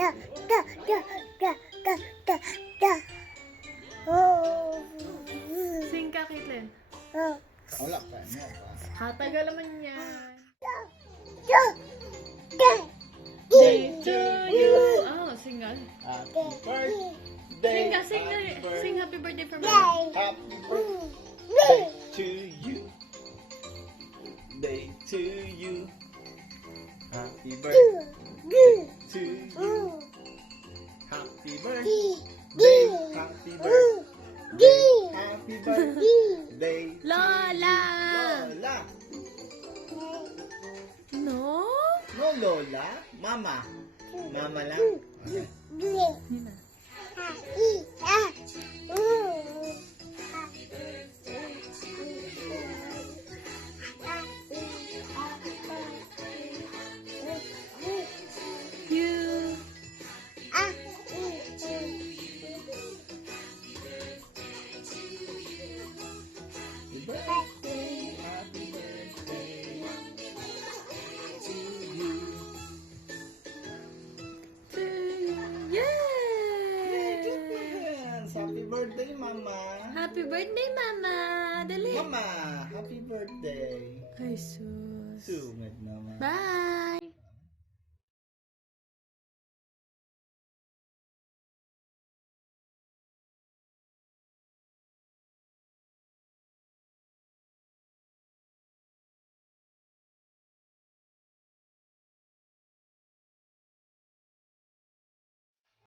Sing ka, Caitlin. Wala pa. Hatagal naman yan. Day to you. Oh, sing nga. Happy birthday. Sing ka, sing nga. Sing happy birthday for me. Happy birthday to you. Day to you. Happy birthday to you. Happy birthday. Happy birthday. Happy birthday. Lola! Lola. No? No, Lola. Mama. Mama lang. Okay. Yun na. You. Happy birthday. Happy birthday. To you. Yay! Yes. Happy birthday, Mama. Happy birthday, Mama! Dali! Mama, happy birthday. Ay, sus. Sungad naman. Bye!